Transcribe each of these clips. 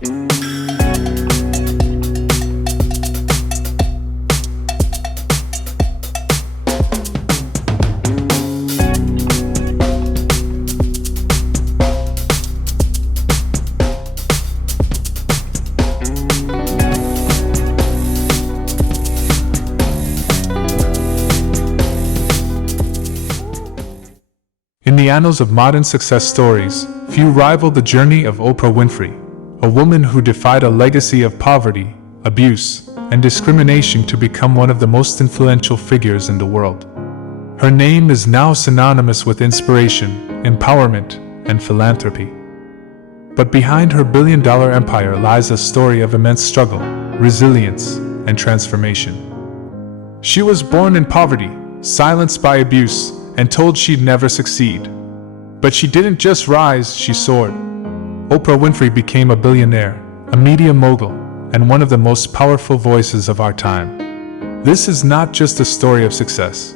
In the annals of modern success stories, few rival the journey of Oprah Winfrey, a woman who defied a legacy of poverty, abuse, and discrimination to become one of the most influential figures in the world. Her name is now synonymous with inspiration, empowerment, and philanthropy. But behind her billion-dollar empire lies a story of immense struggle, resilience, and transformation. She was born in poverty, silenced by abuse, and told she'd never succeed. But she didn't just rise, she soared. Oprah Winfrey became a billionaire, a media mogul, and one of the most powerful voices of our time. This is not just a story of success.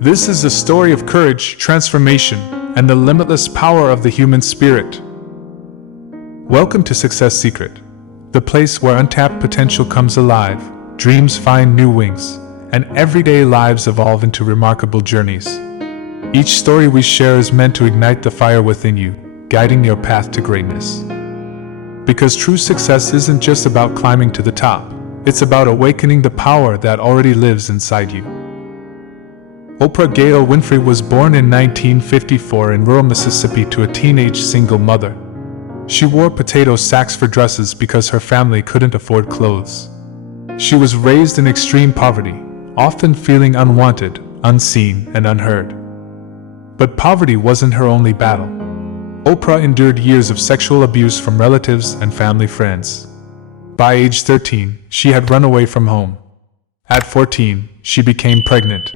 This is a story of courage, transformation, and the limitless power of the human spirit. Welcome to Success Secret, the place where untapped potential comes alive, dreams find new wings, and everyday lives evolve into remarkable journeys. Each story we share is meant to ignite the fire within you, guiding your path to greatness. Because true success isn't just about climbing to the top, it's about awakening the power that already lives inside you. Oprah Gayle Winfrey was born in 1954 in rural Mississippi to a teenage single mother. She wore potato sacks for dresses because her family couldn't afford clothes. She was raised in extreme poverty, often feeling unwanted, unseen, and unheard. But poverty wasn't her only battle. Oprah endured years of sexual abuse from relatives and family friends. By age 13, she had run away from home. At 14, she became pregnant.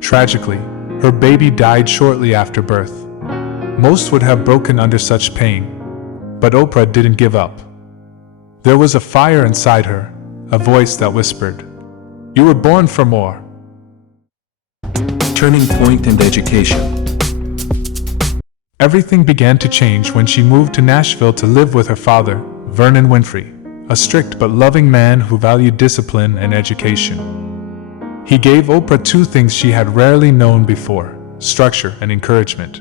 Tragically, her baby died shortly after birth. Most would have broken under such pain, but Oprah didn't give up. There was a fire inside her, a voice that whispered, "You were born for more." Turning point and education. Everything began to change when she moved to Nashville to live with her father, Vernon Winfrey, a strict but loving man who valued discipline and education. He gave Oprah two things she had rarely known before: structure and encouragement.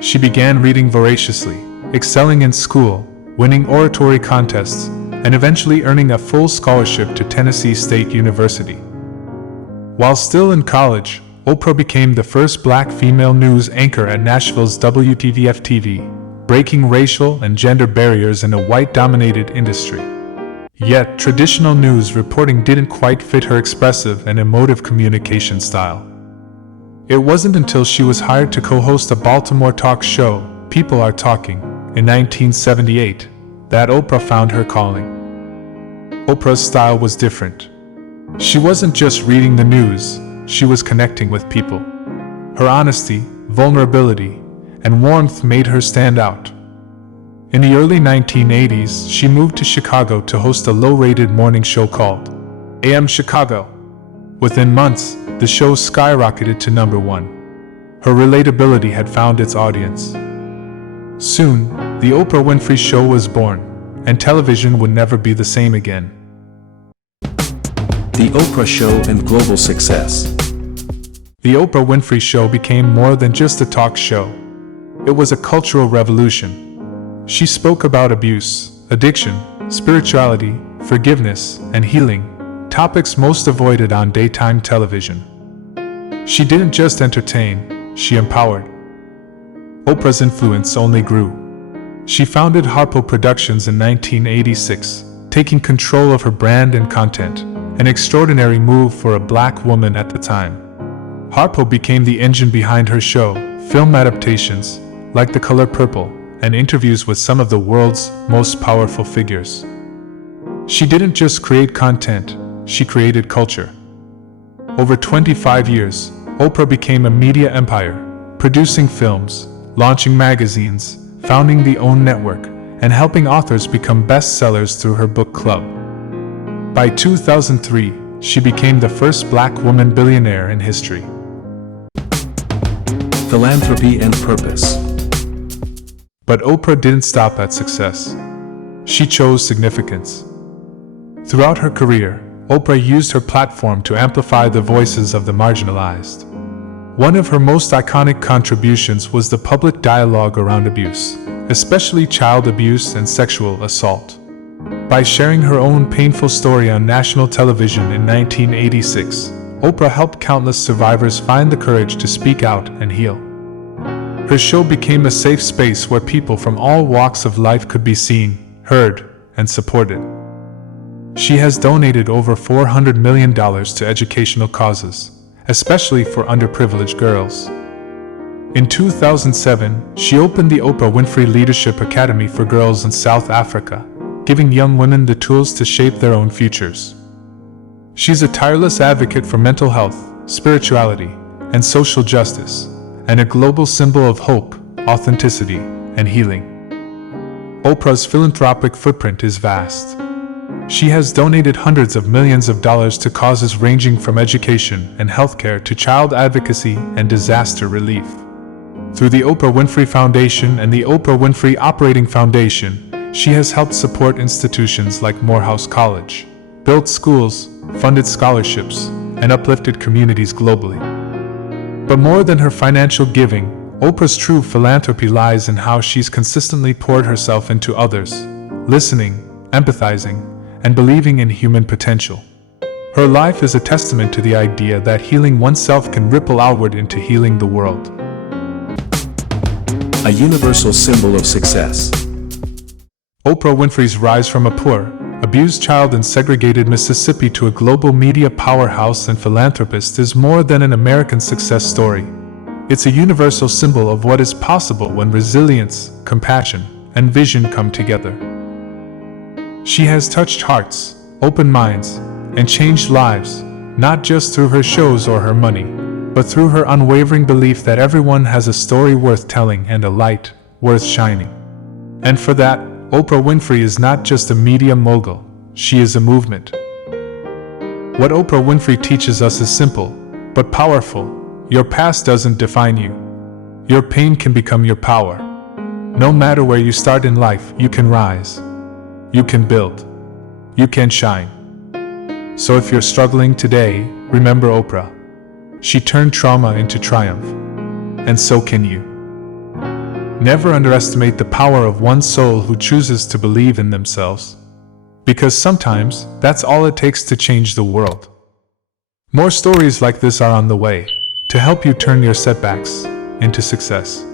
She began reading voraciously, excelling in school, winning oratory contests, and eventually earning a full scholarship to Tennessee State University. While still in college, Oprah became the first black female news anchor at Nashville's WTVF-TV, breaking racial and gender barriers in a white-dominated industry. Yet, traditional news reporting didn't quite fit her expressive and emotive communication style. It wasn't until she was hired to co-host a Baltimore talk show, People Are Talking, in 1978, that Oprah found her calling. Oprah's style was different. She wasn't just reading the news, she was connecting with people. Her honesty, vulnerability, and warmth made her stand out. In the early 1980s, she moved to Chicago to host a low-rated morning show called AM Chicago. Within months, the show skyrocketed to number one. Her relatability had found its audience. Soon, The Oprah Winfrey Show was born, and television would never be the same again. The Oprah Show and global success. The Oprah Winfrey Show became more than just a talk show. It was a cultural revolution. She spoke about abuse, addiction, spirituality, forgiveness, and healing, topics most avoided on daytime television. She didn't just entertain, she empowered. Oprah's influence only grew. She founded Harpo Productions in 1986, taking control of her brand and content, an extraordinary move for a black woman at the time. Harpo became the engine behind her show, film adaptations, like The Color Purple, and interviews with some of the world's most powerful figures. She didn't just create content, she created culture. Over 25 years, Oprah became a media empire, producing films, launching magazines, founding the OWN network, and helping authors become bestsellers through her book club. By 2003, she became the first black woman billionaire in history. Philanthropy and purpose. But Oprah didn't stop at success. She chose significance. Throughout her career, Oprah used her platform to amplify the voices of the marginalized. One of her most iconic contributions was the public dialogue around abuse, especially child abuse and sexual assault. By sharing her own painful story on national television in 1986, Oprah helped countless survivors find the courage to speak out and heal. Her show became a safe space where people from all walks of life could be seen, heard, and supported. She has donated over $400 million to educational causes, especially for underprivileged girls. In 2007, she opened the Oprah Winfrey Leadership Academy for girls in South Africa, giving young women the tools to shape their own futures. She's a tireless advocate for mental health, spirituality, and social justice, and a global symbol of hope, authenticity, and healing. Oprah's philanthropic footprint is vast. She has donated hundreds of millions of dollars to causes ranging from education and healthcare to child advocacy and disaster relief. Through the Oprah Winfrey Foundation and the Oprah Winfrey Operating Foundation, she has helped support institutions like Morehouse College, built schools, funded scholarships, and uplifted communities globally. But more than her financial giving, Oprah's true philanthropy lies in how she's consistently poured herself into others, listening, empathizing, and believing in human potential. Her life is a testament to the idea that healing oneself can ripple outward into healing the world. A universal symbol of success. Oprah Winfrey's rise from a poor, abused child in segregated Mississippi to a global media powerhouse and philanthropist is more than an American success story. It's a universal symbol of what is possible when resilience, compassion, and vision come together. She has touched hearts, opened minds, and changed lives, not just through her shows or her money, but through her unwavering belief that everyone has a story worth telling and a light worth shining. And for that, Oprah Winfrey is not just a media mogul, she is a movement. What Oprah Winfrey teaches us is simple, but powerful. Your past doesn't define you. Your pain can become your power. No matter where you start in life, you can rise. You can build. You can shine. So if you're struggling today, remember Oprah. She turned trauma into triumph. And so can you. Never underestimate the power of one soul who chooses to believe in themselves. Because sometimes, that's all it takes to change the world. More stories like this are on the way, to help you turn your setbacks into success.